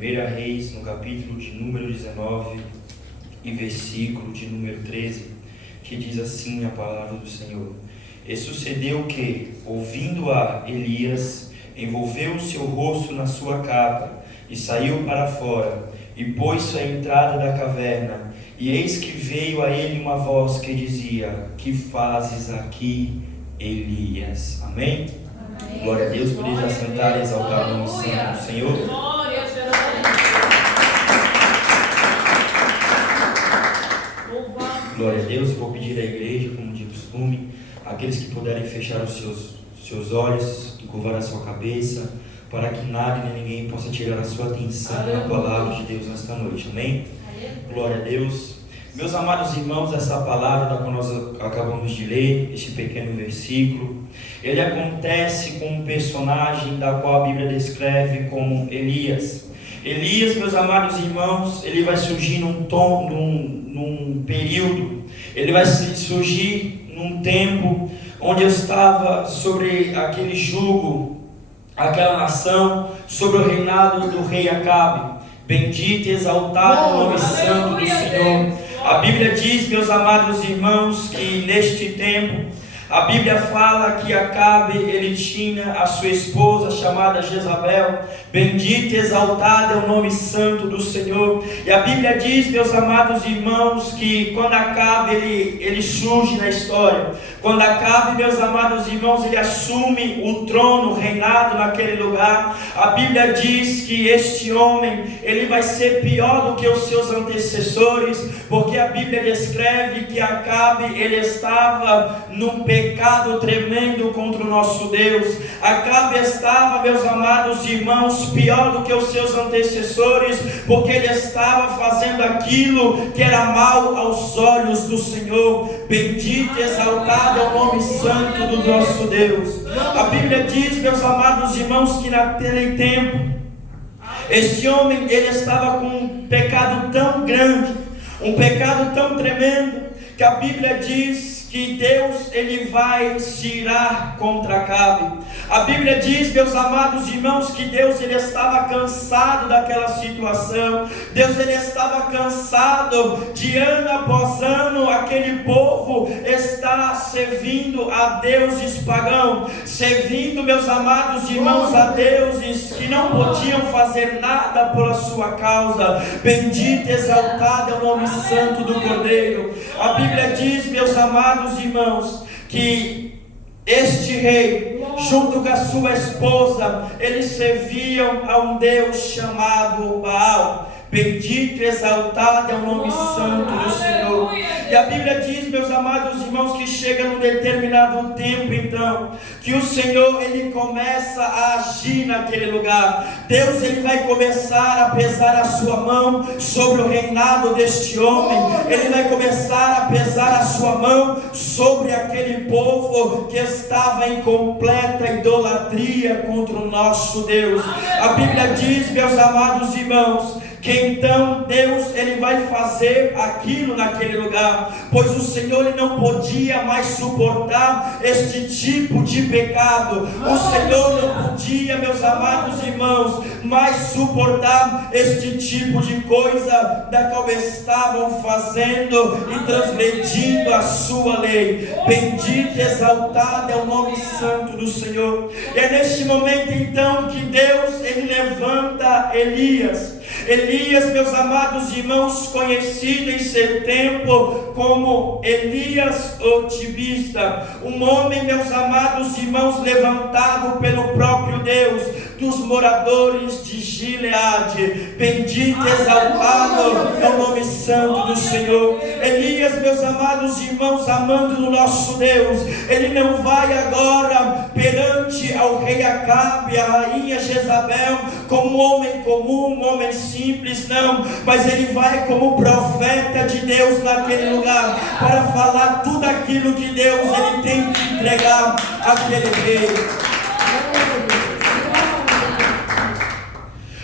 1 Reis, no capítulo de número 19 e versículo de número 13, que diz assim a palavra do Senhor: E sucedeu que, ouvindo-a Elias, envolveu o seu rosto na sua capa, e saiu para fora, e pôs-se à entrada da caverna, e eis que veio a ele uma voz que dizia: Que fazes aqui, Elias? Amém? Amém. Glória a Deus. Podeis assentar e exaltar o nome santo do Senhor. Glória a Jesus. Glória a Deus. Eu vou pedir à igreja, como de costume, aqueles que puderem fechar os seus olhos, curvar a sua cabeça, para que nada nem ninguém possa tirar a sua atenção na palavra de Deus nesta noite. Amém? Glória a Deus. Meus amados irmãos, essa palavra da qual nós acabamos de ler, este pequeno versículo, ele acontece com um personagem da qual a Bíblia descreve como Elias. Elias, meus amados irmãos, ele vai surgir num período, ele vai surgir num tempo onde estava sobre aquele jugo, aquela nação, sobre o reinado do rei Acabe. Bendito e exaltado o nome santo do Senhor. A Bíblia diz, meus amados irmãos, que neste tempo, a Bíblia fala que Acabe, ele tinha a sua esposa chamada Jezabel. Bendito e exaltado é o nome santo do Senhor. E a Bíblia diz, meus amados irmãos, que quando Acabe ele surge na história, quando Acabe, meus amados irmãos, ele assume o trono, o reinado naquele lugar, a Bíblia diz que este homem, ele vai ser pior do que os seus antecessores, porque a Bíblia descreve que Acabe, ele estava num pecado tremendo contra o nosso Deus. Acabe estava, meus amados irmãos, pior do que os seus antecessores, porque ele estava fazendo aquilo que era mal aos olhos do Senhor. Bendito e exaltado é o nome santo do nosso Deus. A Bíblia diz, meus amados irmãos, que naquele tempo, este homem, ele estava com um pecado tão grande, um pecado tão tremendo, que a Bíblia diz que Deus, ele vai se irar contra Acabe. A Bíblia diz, meus amados irmãos, que Deus, ele estava cansado daquela situação. Deus, ele estava cansado de ano após ano aquele povo está servindo a deuses pagãos, servindo, meus amados irmãos, a deuses que não podiam fazer nada por sua causa. Bendito e exaltado é o nome santo do Cordeiro. A Bíblia diz, meus amados irmãos, que este rei, junto com a sua esposa, eles serviam a um Deus chamado Baal. Bendito e exaltado é o nome santo do Senhor. E a Bíblia diz, meus amados irmãos, que chega num determinado tempo, então, que o Senhor, ele começa a agir naquele lugar. Deus, ele vai começar a pesar a sua mão sobre o reinado deste homem. Ele vai começar a pesar a sua mão sobre aquele povo que estava em completa idolatria contra o nosso Deus. A Bíblia diz, meus amados irmãos, que então Deus, ele vai fazer aquilo naquele lugar, pois o Senhor, ele não podia mais suportar este tipo de pecado. O Senhor não podia, meus amados irmãos, mais suportar este tipo de coisa da qual estavam fazendo e transgredindo a sua lei. Bendito e exaltado é o nome santo do Senhor. E é neste momento então que Deus, ele levanta Elias. Elias, meus amados irmãos, conhecido em seu tempo como Elias o Tibista, um homem, meus amados irmãos, levantado pelo próprio Deus, dos moradores de Gileade. Bendito e exaltado é o nome santo do Senhor. Elias, meus amados irmãos, amando o nosso Deus, ele não vai agora perante ao rei Acabe, a rainha Jezabel, como um homem comum, um homem simples, não, mas ele vai como profeta de Deus naquele lugar, para falar tudo aquilo que Deus, ele tem que entregar àquele rei.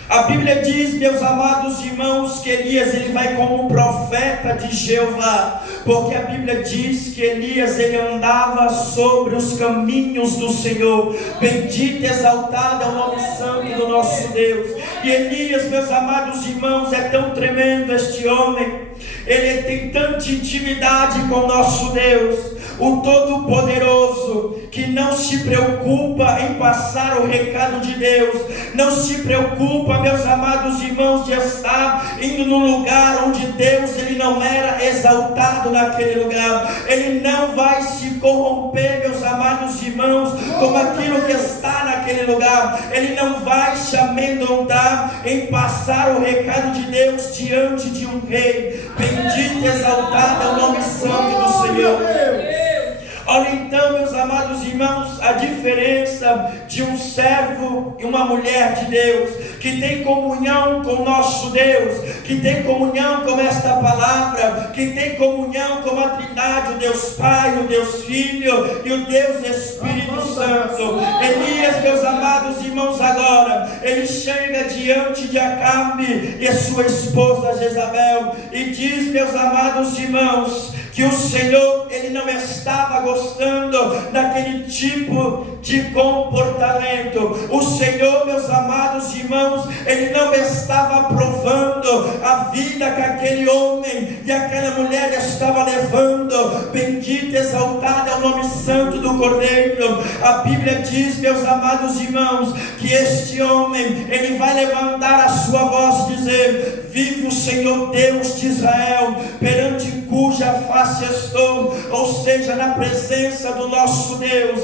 A Bíblia diz, meus amados irmãos, que Elias, ele vai como profeta de Jeová, porque a Bíblia diz que Elias, ele andava sobre os caminhos do Senhor. Bendito e exaltado é o nome santo do nosso Deus. E Elias, meus amados irmãos, é tão tremendo este homem. Ele tem tanta intimidade com o nosso Deus, o Todo-Poderoso, que não se preocupa em passar o recado de Deus, não se preocupa, meus amados irmãos, de estar indo no lugar onde Deus ele não era exaltado naquele lugar. Ele não vai se corromper, meus amados irmãos, com aquilo que está naquele lugar. Ele não vai se amedrontar em passar o recado de Deus diante de um rei. Bendito e exaltado é o nome santo do Senhor. Olha então, meus amados irmãos, a diferença de um servo e uma mulher de Deus, que tem comunhão com o nosso Deus, que tem comunhão com esta palavra, que tem comunhão com a Trindade, o Deus Pai, o Deus Filho e o Deus Espírito Santo. Elias, meus amados irmãos, agora, ele chega diante de Acabe e sua esposa Jezabel, e diz, meus amados irmãos, que o Senhor, ele não estava gostando daquele tipo de comportamento. O Senhor, meus amados irmãos, ele não estava aprovando a vida que aquele homem e aquela mulher estava levando. Bendito e exaltado é o nome santo do Cordeiro. A Bíblia diz, meus amados irmãos, que este homem, ele vai levantar a sua voz e dizer: vive o Senhor Deus de Israel, perante cuja face estou, ou seja, na presença do nosso Deus,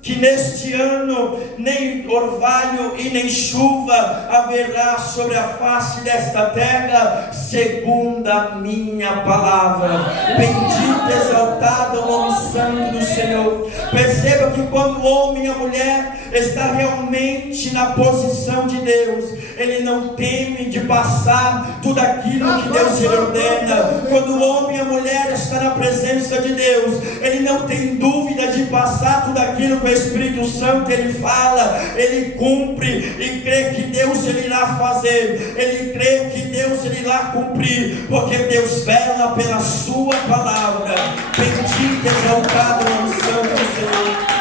que neste ano nem orvalho e nem chuva haverá sobre a face desta terra, segundo a minha palavra. Bendito e exaltado é o nome santo do Senhor. Perceba que quando o homem e a mulher está realmente na posição de Deus, ele não teme de passar tudo aquilo que Deus lhe ordena. Quando o homem e a mulher está na presença de Deus, ele não tem dúvida de passar tudo aquilo que o Espírito Santo ele fala, ele cumpre e crê que Deus ele irá fazer, ele crê que Deus ele irá cumprir, porque Deus vela pela sua palavra. Bendito e exaltado é o nome santo do Senhor.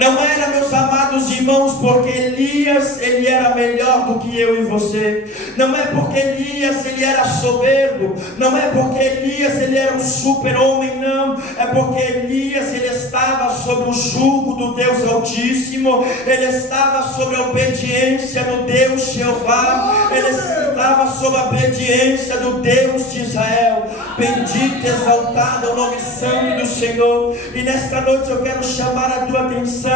Não era, meus amados irmãos, porque Elias ele era melhor do que eu e você. Não é porque Elias ele era soberbo. Não é porque Elias ele era um super homem, não. É porque Elias ele estava sob o jugo do Deus Altíssimo. Ele estava sob a obediência do Deus Jeová. Ele estava sob a obediência do Deus de Israel. Bendito e exaltado é o nome santo do Senhor. E nesta noite eu quero chamar a tua atenção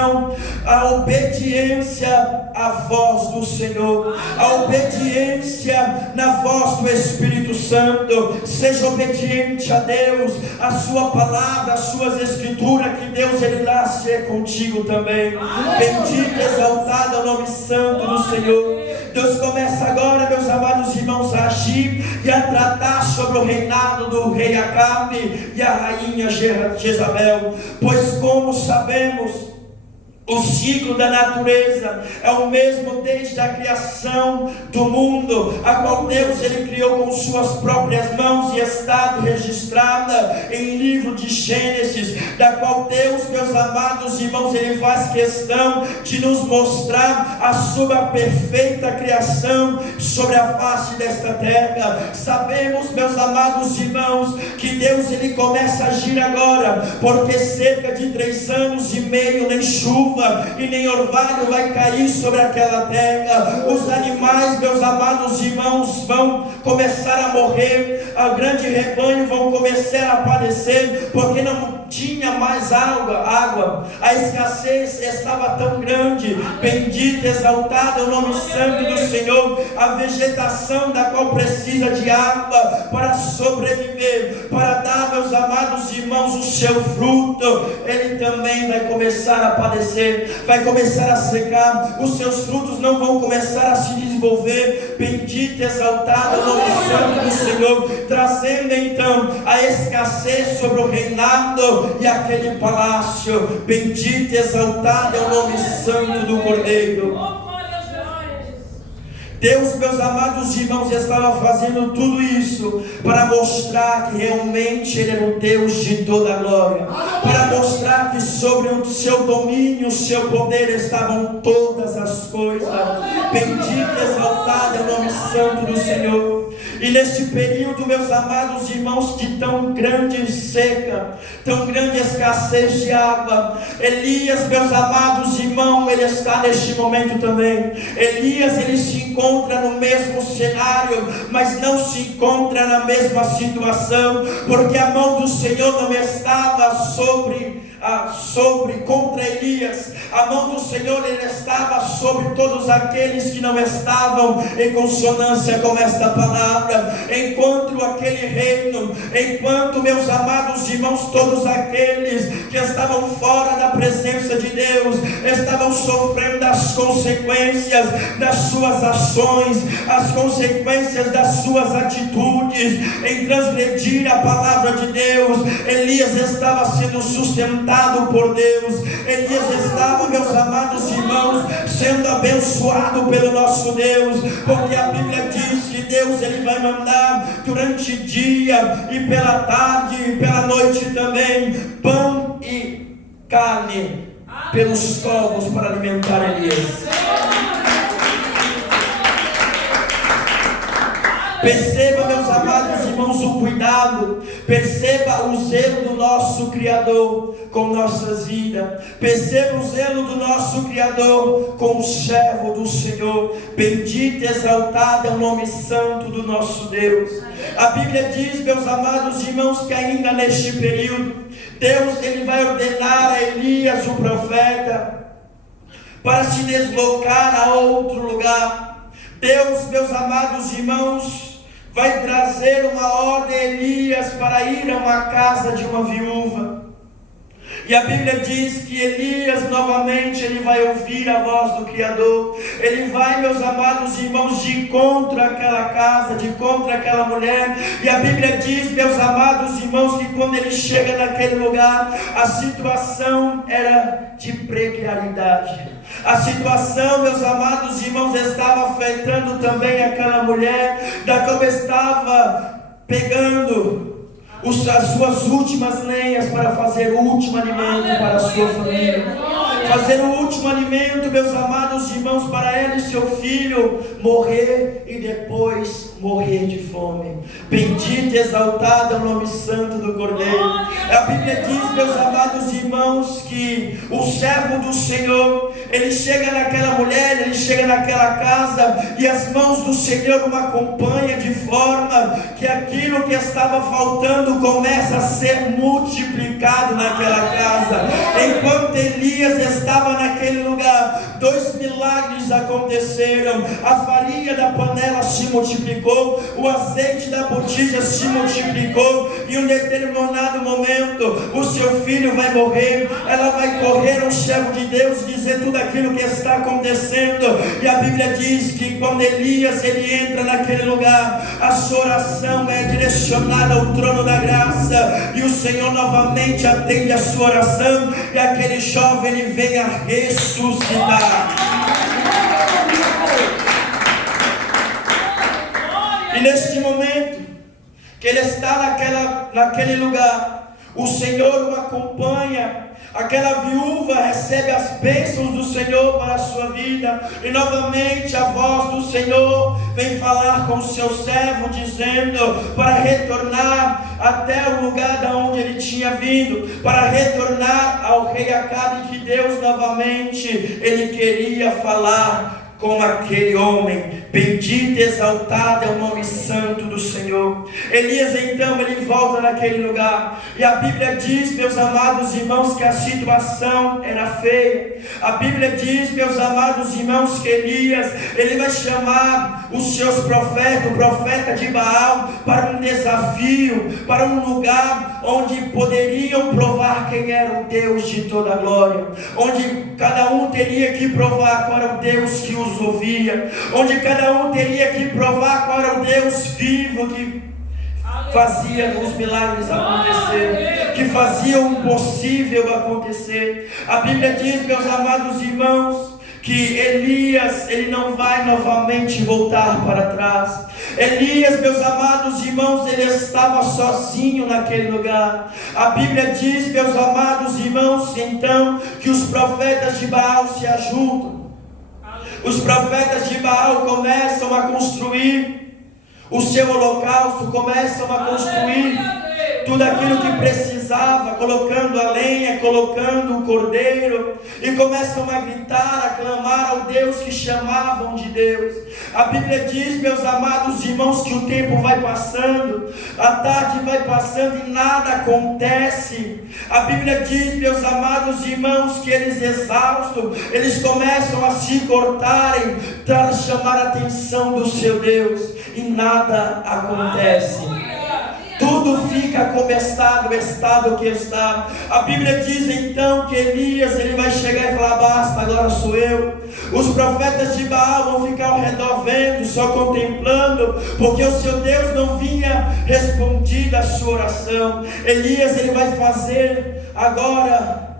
a obediência à voz do Senhor, a obediência na voz do Espírito Santo. Seja obediente a Deus, a sua palavra, as suas escrituras, que Deus ele irá ser contigo também. Bendito e exaltado é o nome santo do Senhor. Deus começa agora, meus amados irmãos, a agir e a tratar sobre o reinado do rei Acabe e a rainha Jezabel. Pois como sabemos, o ciclo da natureza é o mesmo desde a criação do mundo, a qual Deus ele criou com suas próprias mãos e está registrada em livro de Gênesis, da qual Deus, meus amados irmãos, ele faz questão de nos mostrar a sua perfeita criação sobre a face desta terra. Sabemos, meus amados irmãos, que Deus ele começa a agir agora, porque cerca de 3 anos e meio nem chuva e nem orvalho vai cair sobre aquela terra. Os animais, meus amados irmãos, vão começar a morrer, o grande rebanho vão começar a aparecer, porque não tinha mais água, a escassez estava tão grande. Bendito, exaltado é o nome santo do Senhor. A vegetação da qual precisa de água para sobreviver, para dar, meus amados irmãos, o seu fruto, ele também vai começar a padecer, vai começar a secar, os seus frutos não vão começar a se desenvolver. Bendito e exaltado é o nome santo do Senhor, trazendo então a escassez sobre o reinado e aquele palácio. Bendito e exaltado é o nome santo do Cordeiro. Deus, meus amados irmãos, estava fazendo tudo isso para mostrar que realmente Ele era o Deus de toda a glória, para mostrar que sobre o seu domínio, o seu poder estavam todas as coisas. Bendito e exaltado é o nome santo do Senhor. E neste período, meus amados irmãos, de tão grande seca, tão grande escassez de água, Elias, meus amados irmãos, ele está neste momento também. Elias, ele se encontra no mesmo cenário, mas não se encontra na mesma situação, porque a mão do Senhor não estava contra Elias. A mão do Senhor, ele estava sobre todos aqueles que não estavam em consonância com esta palavra. Enquanto aquele reino, enquanto, meus amados irmãos, todos aqueles que estavam fora da presença de Deus estavam sofrendo as consequências das suas ações, as consequências das suas atitudes em transgredir a palavra de Deus, Elias estava sendo sustentado por Deus. Elias estava, meus amados irmãos, sendo abençoado pelo nosso Deus, porque a Bíblia diz que Deus, ele vai mandar durante o dia e pela tarde e pela noite também pão e carne pelos povos para alimentar Elias. Perceba, meus amados irmãos, o cuidado. Perceba o zelo do nosso Criador com nossas vidas. Perceba o zelo do nosso Criador com o servo do Senhor. Bendito e exaltado é o nome santo do nosso Deus. A Bíblia diz, meus amados irmãos, que ainda neste período, Deus, ele vai ordenar a Elias, o profeta, para se deslocar a outro lugar. Deus, meus amados irmãos, vai trazer uma ordem a Elias para ir a uma casa de uma viúva. E a Bíblia diz que Elias novamente ele vai ouvir a voz do Criador. Ele vai, meus amados irmãos, de encontro àquela casa, de encontro àquela mulher. E a Bíblia diz, meus amados irmãos, que quando ele chega naquele lugar, a situação era de precariedade. A situação, meus amados irmãos, estava afetando também aquela mulher, da qual estava pegando as suas últimas lenhas para fazer o último alimento para a sua família. Fazer o último alimento, meus amados irmãos, para ela e seu filho morrer e depois morrer de fome. Bendito e exaltado é o nome santo do Cordeiro. A Bíblia diz, meus amados irmãos, que o servo do Senhor, ele chega naquela mulher, ele chega naquela casa, e as mãos do Senhor o acompanham de forma que aquilo que estava faltando começa a ser multiplicado naquela casa. Enquanto Elias estava naquele lugar, 2 milagres aconteceram. A farinha da panela se multiplicou, o azeite da botija se multiplicou, e em um determinado momento o seu filho vai morrer. Ela vai correr ao servo de Deus e dizer tudo aquilo que está acontecendo. E a Bíblia diz que quando Elias ele entra naquele lugar, a sua oração é direcionada ao trono da graça, e o Senhor novamente atende a sua oração, e aquele jovem ele vem a ressuscitar. E neste momento que ele está naquele lugar, o Senhor o acompanha. Aquela viúva recebe as bênçãos do Senhor para a sua vida, e novamente a voz do Senhor vem falar com o seu servo, dizendo para retornar até o lugar da onde ele tinha vindo, para retornar ao rei Acabe, que Deus novamente ele queria falar com aquele homem. Bendito e exaltado é o nome santo do Senhor. Elias então ele volta naquele lugar, e a Bíblia diz, meus amados irmãos, que a situação era feia. A Bíblia diz, meus amados irmãos, que Elias ele vai chamar os seus profetas, o profeta de Baal, para um desafio, para um lugar onde poderiam provar quem era o Deus de toda a glória, onde cada um teria que provar qual era o Deus que os ouvia, onde cada um teria que provar qual era o Deus vivo que fazia os milagres acontecer, que fazia o impossível acontecer. A Bíblia diz, meus amados irmãos, que Elias, ele não vai novamente voltar para trás. Elias, meus amados irmãos, ele estava sozinho naquele lugar. A Bíblia diz, meus amados irmãos, então, que os profetas de Baal se ajuntam. Os profetas de Baal começam a construir o seu holocausto, começam a construir tudo aquilo que precisava, colocando a lenha, colocando o cordeiro, e começam a gritar, a clamar ao Deus que chamavam de Deus. A Bíblia diz, meus amados irmãos, que o tempo vai passando, a tarde vai passando e nada acontece. A Bíblia diz, meus amados irmãos, que eles exaustos, eles começam a se cortarem para chamar a atenção do seu Deus, e nada acontece. Tudo fica como estado que está. A Bíblia diz então que Elias, ele vai chegar e falar: basta, agora sou eu. Os profetas de Baal vão ficar ao redor vendo, só contemplando, porque o seu Deus não vinha respondido a sua oração. Elias, ele vai fazer agora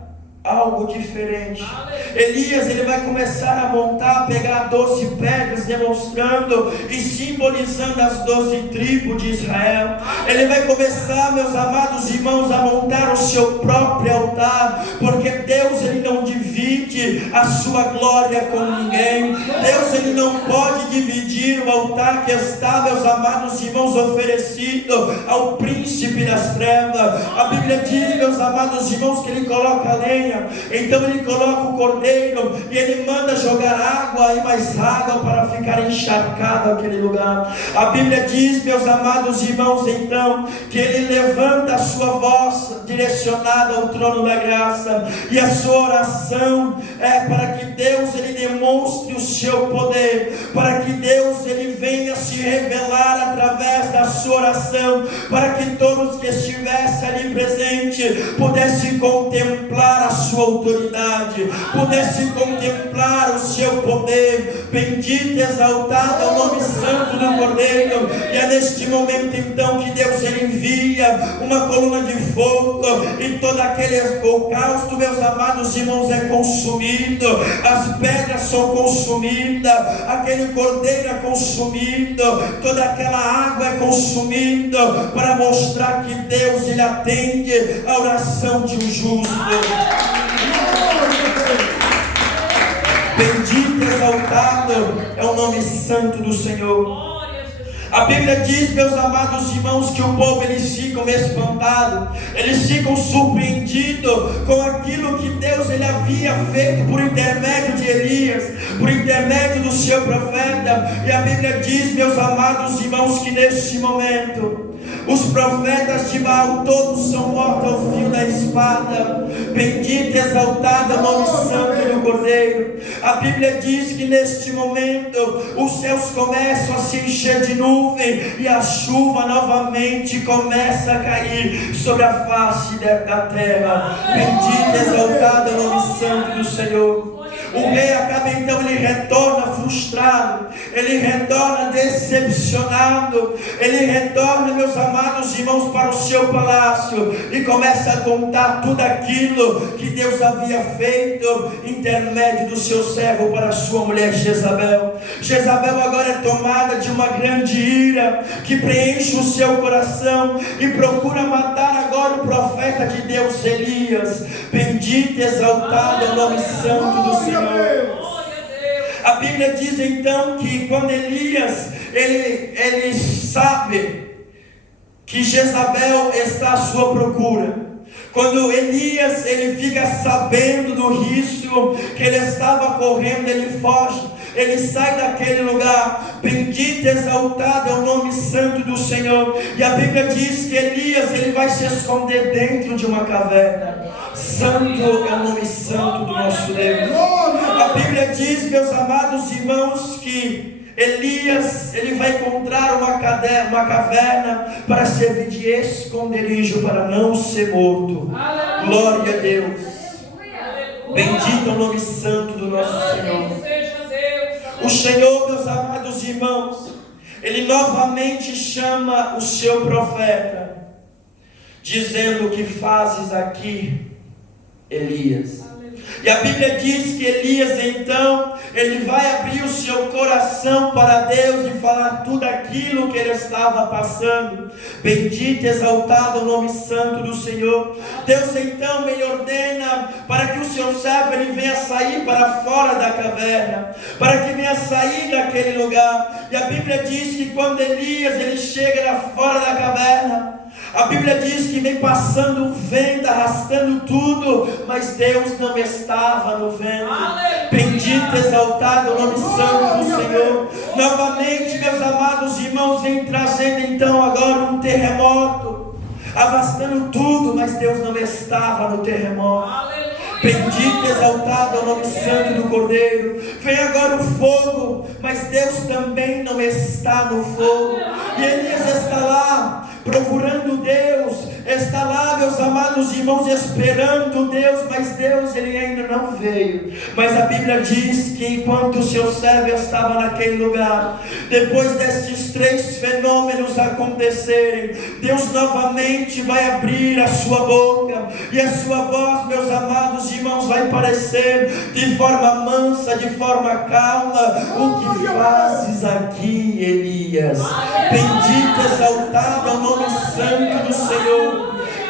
algo diferente. Elias, ele vai começar a montar, pegar 12 pedras, demonstrando e simbolizando as 12 tribos de Israel. Ele vai começar, meus amados irmãos, a montar o seu próprio altar, porque Deus, ele não divide a sua glória com ninguém. Deus, ele não pode dividir o altar que está, meus amados irmãos, oferecido ao príncipe das trevas. A Bíblia diz, meus amados irmãos, que ele coloca a lenha, então ele coloca o cordeiro e ele manda jogar água e mais água para ficar encharcado aquele lugar. A Bíblia diz, meus amados irmãos, então, que ele levanta a sua voz direcionada ao trono da graça, e a sua oração é para que Deus, ele demonstre o seu poder, para que Deus, ele venha se revelar através da sua oração, para que todos que estivessem ali presentes pudessem contemplar a sua autoridade, pudesse contemplar o seu poder. Bendito e exaltado é o nome santo do Cordeiro. E é neste momento então que Deus, ele envia uma coluna de fogo, e todo aquele holocausto, meus amados irmãos, é consumido, as pedras são consumidas, aquele cordeiro é consumido, toda aquela água é consumida, para mostrar que Deus, ele atende a oração de um justo. Bendito e exaltado é o nome santo do Senhor. A Bíblia diz, meus amados irmãos, que o povo, eles ficam espantados, eles ficam surpreendidos com aquilo que Deus, ele havia feito por intermédio de Elias, por intermédio do seu profeta. E a Bíblia diz, meus amados irmãos, que neste momento os profetas de Baal todos são mortos ao fio da espada. Bendito e exaltado é o nome santo do Cordeiro. A Bíblia diz que neste momento os céus começam a se encher de nuvem, e a chuva novamente começa a cair sobre a face da terra. Bendito e exaltado é o nome santo do Senhor. O rei acaba então, ele retorna frustrado, ele retorna decepcionado, ele retorna, meus amados irmãos, para o seu palácio e começa a contar tudo aquilo que Deus havia feito intermédio do seu servo para a sua mulher Jezabel. Jezabel agora é tomada de uma grande ira que preenche o seu coração e procura matar agora o profeta de Deus, Elias. Bendito e exaltado é o nome santo do Senhor. A Bíblia diz então que quando Elias ele sabe que Jezabel está à sua procura, quando Elias ele fica sabendo do risco que ele estava correndo, ele foge, ele sai daquele lugar. Bendito e exaltado é o nome santo do Senhor. E a Bíblia diz que Elias ele vai se esconder dentro de uma caverna. Santo é o nome santo do nosso Deus. A Bíblia diz, meus amados irmãos, que Elias ele vai encontrar uma caverna para servir de esconderijo, para não ser morto. Glória a Deus. Bendito é o nome santo do nosso Senhor. O Senhor, meus amados irmãos, ele novamente chama o seu profeta, dizendo: o que fazes aqui, Elias? E a Bíblia diz que Elias então, ele vai abrir o seu coração para Deus e falar tudo aquilo que ele estava passando. Bendito e exaltado o nome santo do Senhor. Deus então ele ordena para que o seu servo ele venha sair para fora da caverna, para que venha sair daquele lugar. E a Bíblia diz que quando Elias ele chega lá fora da caverna, a Bíblia diz que vem passando um vento, arrastando tudo, mas Deus não estava no vento. Aleluia. Bendito, exaltado o nome santo do Senhor. Novamente, meus amados irmãos, vem trazendo então agora um terremoto, arrastando tudo, mas Deus não estava no terremoto. Aleluia. Bendito, exaltado o nome santo do Cordeiro. Vem agora o fogo, mas Deus também não está no fogo. E Elias está lá procurando Deus, está lá, meus amados irmãos, esperando Deus, mas Deus ele ainda não veio. Mas a Bíblia diz que enquanto o seu servo estava naquele lugar, depois destes 3 fenômenos acontecerem, Deus novamente vai abrir a sua boca, e a sua voz, meus amados irmãos, vai parecer de forma mansa, de forma calma: o que fazes aqui, Elias? Bendito, exaltado é o nome santo do Senhor.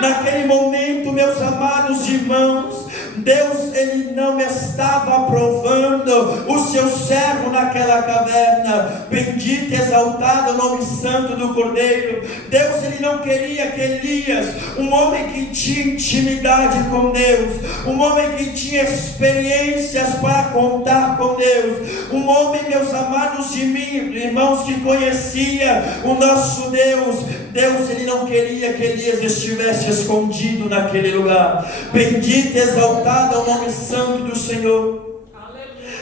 Naquele momento, meus amados irmãos, Deus ele não estava aprovando o seu servo naquela caverna. Bendito e exaltado o nome santo do Cordeiro. Deus ele não queria que Elias, um homem que tinha intimidade com Deus, um homem que tinha experiências para contar com Deus, um homem, meus amados irmãos, que conhecia o nosso Deus. Deus ele não queria que Elias estivesse escondido naquele lugar. Bendito e exaltado é o nome santo do Senhor.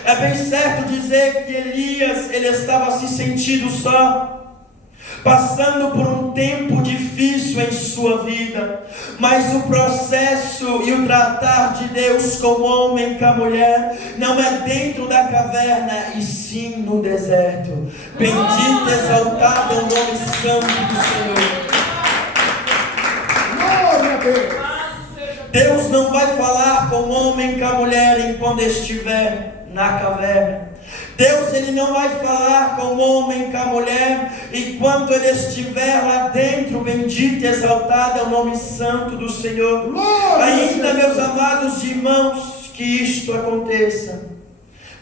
É bem certo dizer que Elias ele estava se sentindo só, passando por um tempo difícil em sua vida, mas o processo e o tratar de Deus com o homem e com a mulher não é dentro da caverna, e sim no deserto. Bendito e exaltado é o nome santo do Senhor. Deus não vai falar com o homem e com a mulher enquanto estiver na caverna. Deus ele não vai falar com o homem e com a mulher enquanto ele estiver lá dentro. Bendito e exaltado é o nome santo do Senhor. Ainda, meus amados irmãos, que isto aconteça.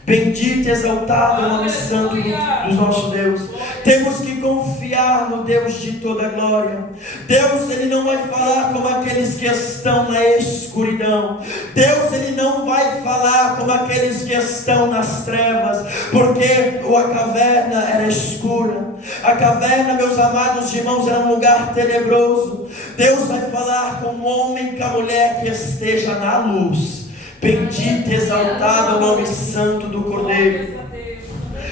Bendito e exaltado é o nome santo do nosso Deus. Temos que confiar no Deus de toda glória. Deus ele não vai falar como aqueles que estão na escuridão. Deus ele não vai falar como aqueles que estão nas trevas, porque a caverna era escura. A caverna, meus amados irmãos, era um lugar tenebroso. Deus vai falar com o homem e com a mulher que esteja na luz. Bendito e exaltado o nome santo do Cordeiro.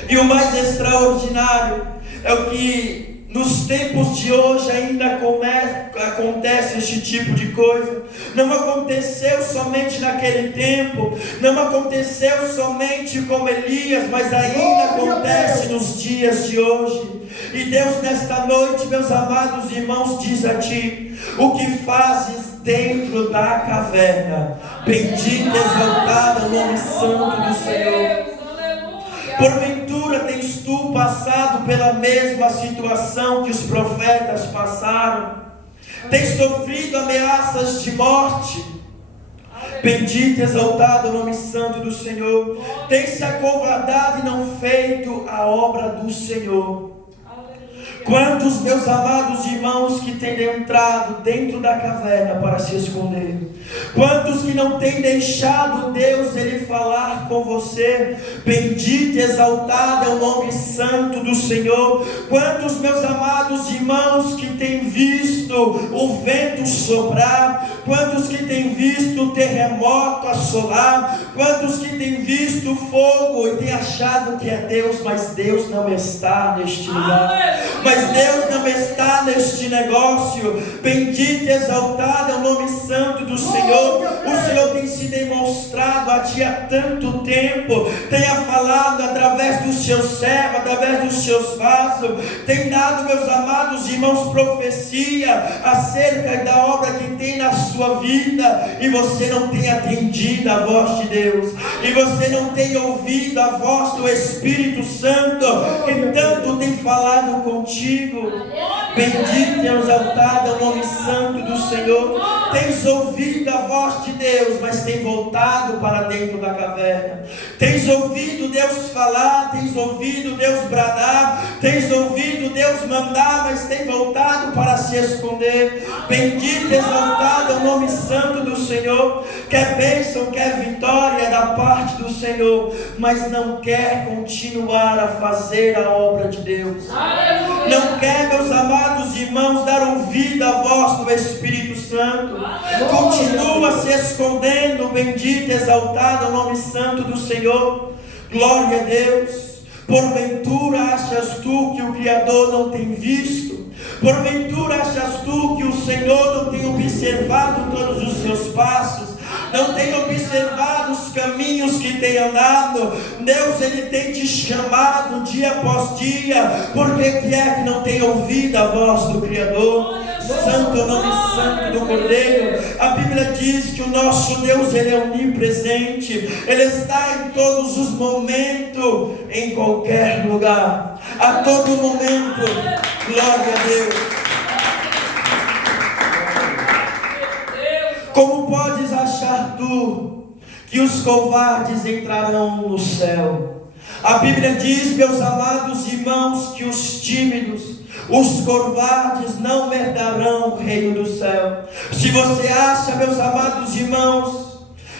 E o mais extraordinário é o que nos tempos de hoje ainda acontece este tipo de coisa. Não aconteceu somente naquele tempo, não aconteceu somente com Elias, mas ainda acontece nos dias de hoje. E Deus nesta noite, meus amados irmãos, diz a ti: o que fazes dentro da caverna? Bendito e exaltado o nome santo do Senhor. Porventura tens tu passado pela mesma situação que os profetas passaram? Tens sofrido ameaças de morte? Bendito e exaltado o nome santo do Senhor. Tens se acovardado e não feito a obra do Senhor. Quantos, meus amados irmãos, que têm entrado dentro da caverna para se esconder? Quantos que não têm deixado Deus ele falar com você? Bendito e exaltado é o nome santo do Senhor. Quantos, meus amados irmãos, que têm visto o vento soprar? Quantos que têm visto o terremoto assolar? Quantos que têm visto o fogo e têm achado que é Deus, mas Deus não está neste lugar? Mas Deus não está neste negócio. Bendito e exaltado é o nome santo do Senhor. O Senhor tem se demonstrado a ti há tanto tempo, tenha falado através dos seus servos, através dos seus vasos, tem dado, meus amados irmãos, profecia acerca da obra que tem na sua sua vida e você não tem atendido a voz de Deus, e você não tem ouvido a voz do Espírito Santo que tanto tem falado contigo. Bendito e exaltado é o nome santo do Senhor. Tens ouvido a voz de Deus, mas tem voltado para dentro da caverna. Tens ouvido Deus falar, tens ouvido Deus bradar, tens ouvido Deus mandar, mas tem voltado para se esconder. Bendito e exaltado é o nome santo do Senhor. Quer bênção, quer vitória da parte do Senhor, mas não quer continuar a fazer a obra de Deus. Não quer, meus amados irmãos, dar ouvido à voz do Espírito Santo. Continua se escondendo. Bendito e exaltado é o nome santo do Senhor. Glória a Deus. Porventura achas tu que o Criador não tem visto? Porventura achas tu que o Senhor não tem observado todos os seus passos? Não tem observado os caminhos que tem andado? Deus, Ele tem te chamado dia após dia. Por que é que não tem ouvido a voz do Criador? Santo é o nome santo do Cordeiro. A Bíblia diz que o nosso Deus, Ele é onipresente. Ele está em todos os momentos, em qualquer lugar, a todo momento. Glória a Deus. Como podes achar tu que os covardes entrarão no céu? A Bíblia diz, meus amados irmãos, que os tímidos, os covardes não herdarão o reino do céu. Se você acha, meus amados irmãos,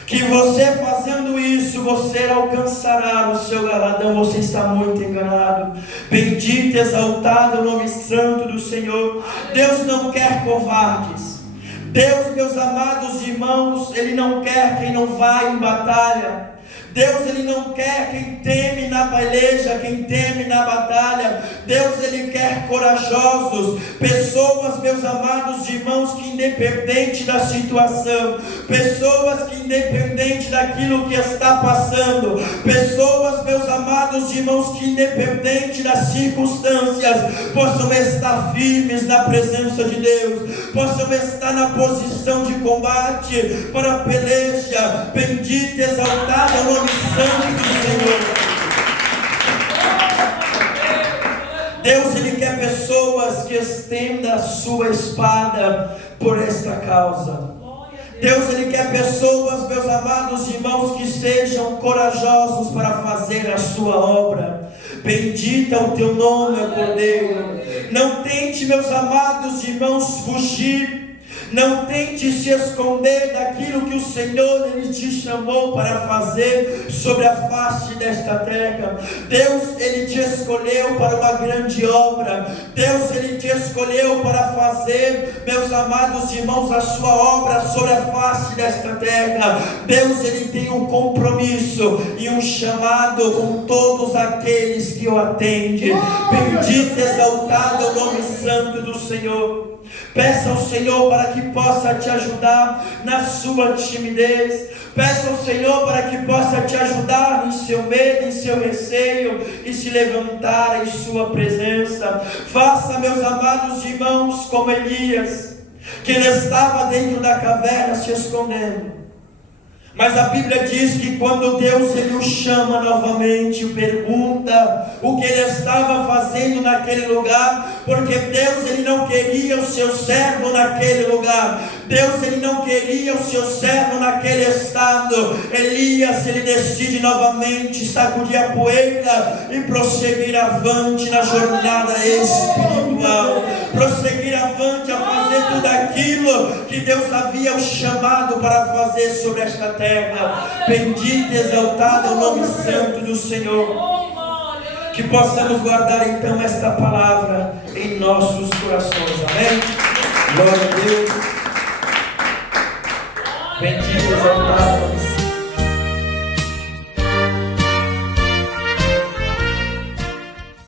que você fazendo isso, você alcançará o seu galardão, você está muito enganado. Bendito e exaltado o nome santo do Senhor. Deus não quer covardes. Deus, meus amados irmãos, Ele não quer quem não vai em batalha. Deus, Ele não quer quem teme na peleja, quem teme na batalha. Deus, Ele quer corajosos, pessoas, meus amados irmãos, que independente da situação, pessoas que independente daquilo que está passando, pessoas, meus amados irmãos, que independente das circunstâncias, possam estar firmes na presença de Deus, possam estar na posição de combate para a peleja. Bendito e exaltado é o nome santo do Senhor. Deus, Ele quer pessoas que estendam a sua espada por esta causa. Deus, Ele quer pessoas, meus amados irmãos, que sejam corajosos para fazer a sua obra. Bendito é o teu nome, Cordeiro. Não tente, meus amados irmãos, fugir. Não tente se esconder daquilo que o Senhor, Ele te chamou para fazer sobre a face desta terra. Deus, Ele te escolheu para uma grande obra. Deus, Ele te escolheu para fazer, meus amados irmãos, a sua obra sobre a face desta terra. Deus, Ele tem um compromisso e um chamado com todos aqueles que o atendem. Bendito e exaltado é o nome santo do Senhor. Peça ao Senhor para que possa te ajudar na sua timidez. Peça ao Senhor para que possa te ajudar em seu medo, em seu receio, e se levantar em sua presença. Faça, meus amados irmãos, como Elias, que ele estava dentro da caverna se escondendo. Mas a Bíblia diz que quando Deus, Ele o chama novamente, pergunta o que ele estava fazendo naquele lugar, porque Deus, Ele não queria o seu servo naquele lugar. Deus, Ele não queria o seu servo naquele estado. Elias, ele decide novamente sacudir a poeira e prosseguir avante na jornada espiritual, prosseguir avante a fazer tudo aquilo que Deus havia o chamado para fazer sobre esta terra. Bendito e exaltado é o nome santo do Senhor. Que possamos guardar então esta palavra em nossos corações. Amém? Glória a Deus. Bendito e exaltado.